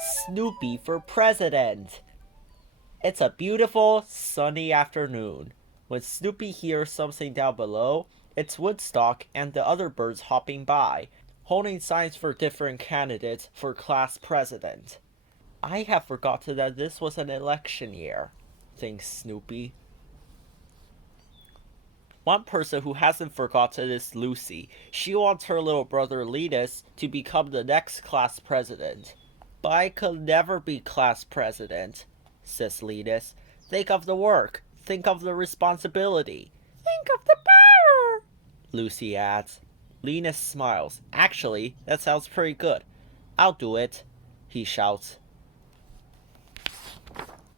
Snoopy for President. It's a beautiful, sunny afternoon. When Snoopy hears something down below, it's Woodstock and the other birds hopping by, holding signs for different candidates for class president. I have forgotten that this was an election year, thinks Snoopy. One person who hasn't forgotten is Lucy. She wants her little brother Linus to become the next class president. But I could never be class president, says Linus. Think of the work. Think of the responsibility. Think of the power, Lucy adds. Linus smiles. Actually, that sounds pretty good. I'll do it, he shouts.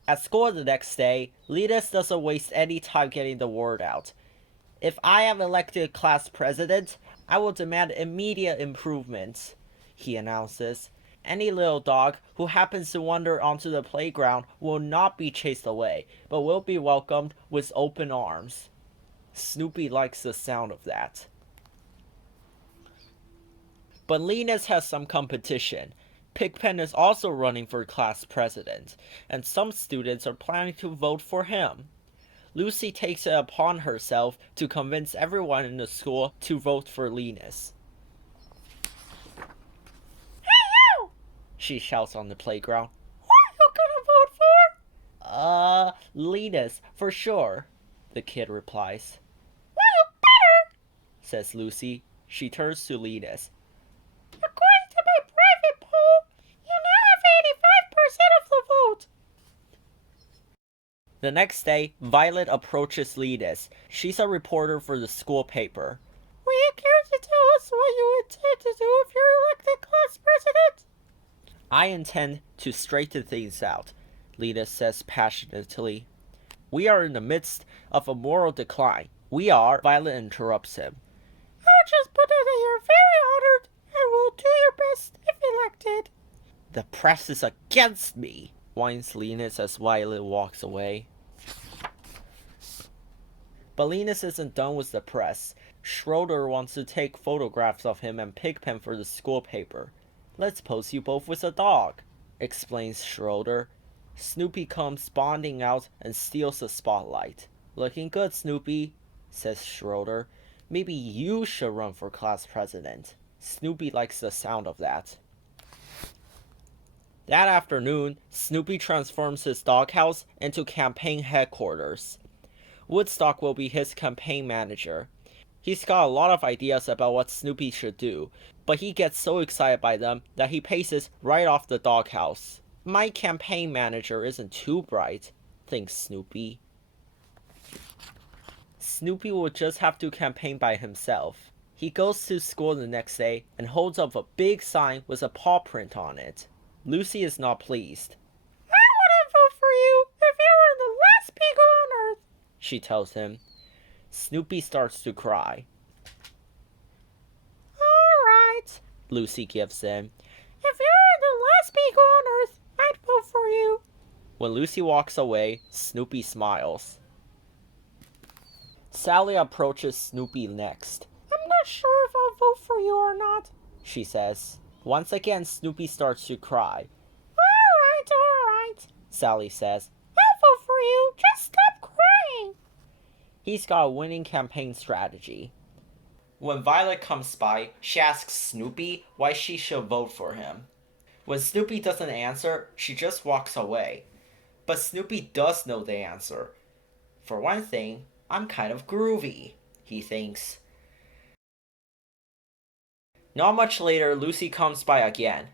At school the next day, Linus doesn't waste any time getting the word out. If I am elected class president, I will demand immediate improvements, he announces. Any little dog who happens to wander onto the playground will not be chased away, but will be welcomed with open arms. Snoopy likes the sound of that. But Linus has some competition. Pigpen is also running for class president, and some students are planning to vote for him. Lucy takes it upon herself to convince everyone in the school to vote for Linus. Hey you! She shouts on the playground. Who are you gonna vote for? Linus, for sure, the kid replies. Well, you better, says Lucy. She turns to Linus. According to my private poll, you now have 85% of the vote. The next day, Violet approaches Linus. She's a reporter for the school paper. Will you care to tell us what you intend to do if you're elected class president? I intend to straighten things out, Linus says passionately. We are in the midst of a moral decline. We are, Violet interrupts him. I'll just put it that you're very honored and will do your best if elected. The press is against me, whines Linus as Violet walks away. But Linus isn't done with the press. Schroeder wants to take photographs of him and Pigpen for the school paper. Let's pose you both with a dog, explains Schroeder. Snoopy comes bonding out and steals the spotlight. Looking good, Snoopy, says Schroeder. Maybe you should run for class president. Snoopy likes the sound of that. That afternoon, Snoopy transforms his doghouse into campaign headquarters. Woodstock will be his campaign manager. He's got a lot of ideas about what Snoopy should do, but he gets so excited by them that he paces right off the doghouse. My campaign manager isn't too bright, thinks Snoopy. Snoopy will just have to campaign by himself. He goes to school the next day and holds up a big sign with a paw print on it. Lucy is not pleased. I wouldn't vote for you if you were the last beagle on earth, she tells him. Snoopy starts to cry. Alright, Lucy gives in. If you were the last beagle on earth, I'd vote for you. When Lucy walks away, Snoopy smiles. Sally approaches Snoopy next. I'm not sure if I'll vote for you or not, she says. Once again, Snoopy starts to cry. Alright, Sally says. I'll vote for you. Just stop crying. He's got a winning campaign strategy. When Violet comes by, she asks Snoopy why she should vote for him. When Snoopy doesn't answer, she just walks away. But Snoopy does know the answer. For one thing, I'm kind of groovy, he thinks. Not much later, Lucy comes by again.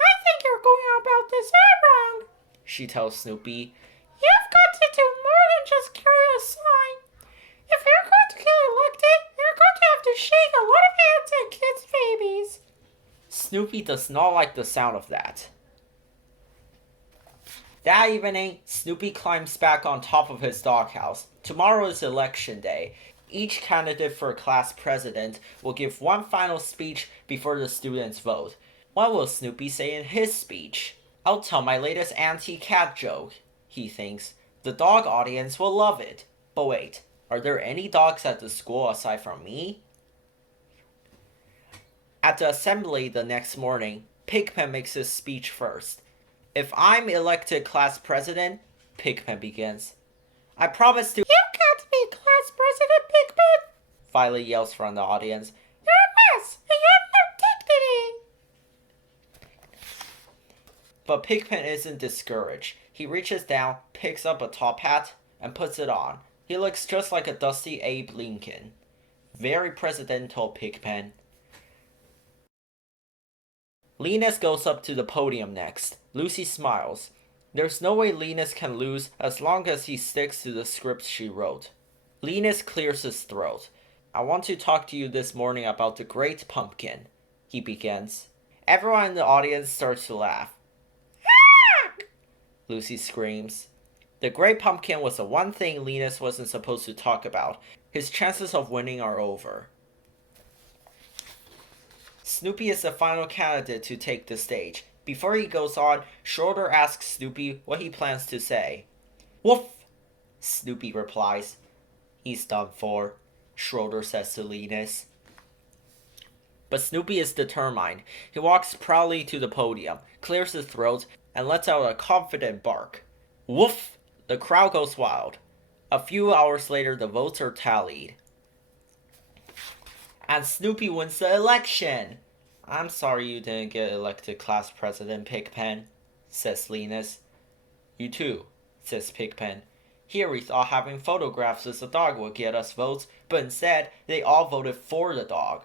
I think you're going about this all wrong, she tells Snoopy. You've got to do more than just carry a sign. If you're going to get elected, you're going to have to shake a lot of hands and kiss babies. Snoopy does not like the sound of that. That evening, Snoopy climbs back on top of his doghouse. Tomorrow is election day. Each candidate for class president will give one final speech before the students vote. What will Snoopy say in his speech? I'll tell my latest anti-cat joke, he thinks. The dog audience will love it. But wait, are there any dogs at the school aside from me? At the assembly the next morning, Pigpen makes his speech first. If I'm elected class president, Pigpen begins. I promise to— You can't be class president, Pigpen! Violet yells from the audience. You're a mess, and you have no dignity! But Pigpen isn't discouraged. He reaches down, picks up a top hat, and puts it on. He looks just like a dusty Abe Lincoln. Very presidential, Pigpen. Linus goes up to the podium next. Lucy smiles. There's no way Linus can lose as long as he sticks to the script she wrote. Linus clears his throat. I want to talk to you this morning about the Great Pumpkin, he begins. Everyone in the audience starts to laugh. Lucy screams. The Great Pumpkin was the one thing Linus wasn't supposed to talk about. His chances of winning are over. Snoopy is the final candidate to take the stage. Before he goes on, Schulz asks Snoopy what he plans to say. Woof! Snoopy replies. He's done for, Schulz says to Linus. But Snoopy is determined. He walks proudly to the podium, clears his throat, and lets out a confident bark. Woof! The crowd goes wild. A few hours later, the votes are tallied. And Snoopy wins the election! I'm sorry you didn't get elected class president, Pigpen, says Linus. You too, says Pigpen. Here we thought having photographs as a dog would get us votes, but instead, they all voted for the dog.